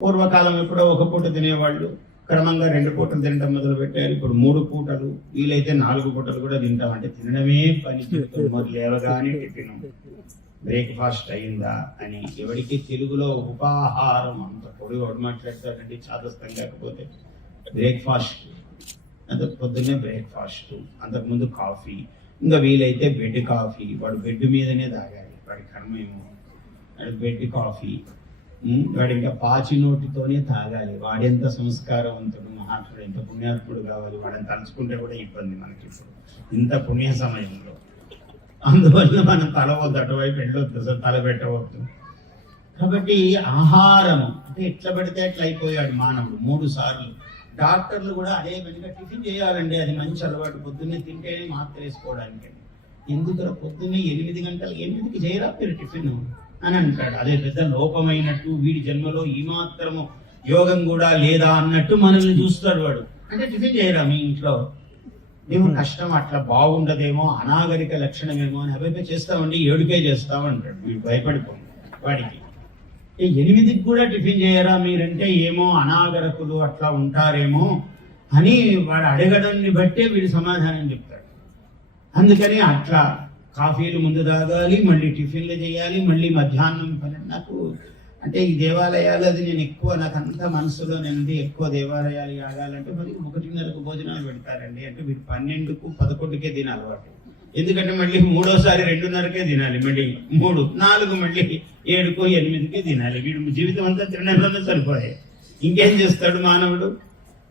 పూర్వకాలం ఎప్పుడో ఒక పూట తినేవాళ్ళు క్రమంగా 2 పూటలు తినడం మొదలు పెట్టారు. ఇప్పుడు 3 పూటలు, వీలైతే 4 పూటలు కూడా తింటాం. అంటే తినడమే పని. మరి లేవగానే టిఫిన్, బ్రేక్ఫాస్ట్ అయిందా అని. ఎవరికి తెలుగులో ఉపాహారం అంత పొడి వాడు మాట్లాడతాడండి చాదస్తం. కాకపోతే బ్రేక్ఫాస్ట్, అంతకు పొద్దున్నే బ్రేక్ఫాస్ట్, అంతకుముందు కాఫీ, ఇంకా వీలైతే బెడ్ కాఫీ. వాడు బెడ్ మీదనే తాగాలి, వాడి కర్మ ఏమో. బెడ్ కాఫీ, వాడు ఇంకా పాచి నోటితోనే తాగాలి. వాడెంత సంస్కారవంతుడు, మహాత్ముడు, ఎంత పుణ్యాత్ముడు కావాలి. వాడిని తలుచుకుంటే కూడా ఇబ్బంది మనకి ఇప్పుడు ఇంత పుణ్య సమయంలో. అందువల్ల మనం తలవద్దు, అటువైపు వెళ్ళొద్దు, అసలు తల పెట్టవద్దు. కాబట్టి ఆహారం అంటే ఎట్లా పడితే అట్లా అయిపోయాడు మానవుడు 3 సార్లు. డాక్టర్లు కూడా అదే విధంగా టిఫిన్ చేయాలండి, అది మంచి అలవాటు. పొద్దున్నే తింటేనే మాత్ర వేసుకోవడానికి. ఎందుకు పొద్దున్నే 8 గంటలు 8కి చేయరా మీరు టిఫిన్ అని అంటాడు. అదే పెద్ద లోపమైనట్టు, వీడి జన్మలో ఈ మాత్రము యోగం కూడా లేదా అన్నట్టు మనల్ని చూస్తాడు వాడు. అంటే టిఫిన్ చేయరా మీ ఇంట్లో, ఏమో కష్టం, అట్లా బాగుండదేమో, అనాగరిక లక్షణమేమో అని అభిప్రాయం చేస్తామండి. 7కే చేస్తామంటాడు వీడు భయపడిపోయి. వాడికి 8కి కూడా టిఫిన్ చేయరా మీరంటే ఏమో అనాగరకులు అట్లా ఉంటారేమో అని వాడు అడగడాన్ని బట్టే వీడు సమాధానం చెప్తాడు. అందుకని అట్లా కాఫీలు ముందు తాగాలి, మళ్ళీ టిఫిన్లు చేయాలి, మళ్ళీ మధ్యాహ్నం పని. నాకు అంటే ఈ దేవాలయాలు అది నేను ఎక్కువ, నాకు అంత మనసులో నేను ఎక్కువ దేవాలయాలు ఆగాలంటే మరి 1:30కు భోజనాలు పెడతారండి. అంటే వీడు 12కు 11కే తినాలి అలవాటు. ఎందుకంటే మళ్ళీ 3వసారి 2:30కే తినాలి, మళ్ళీ 3, 4 మళ్ళీ 7కు 8కే తినాలి. వీడు జీవితం అంతా తినడంలోనే సరిపోయాయి. ఇంకేం చేస్తాడు మానవుడు?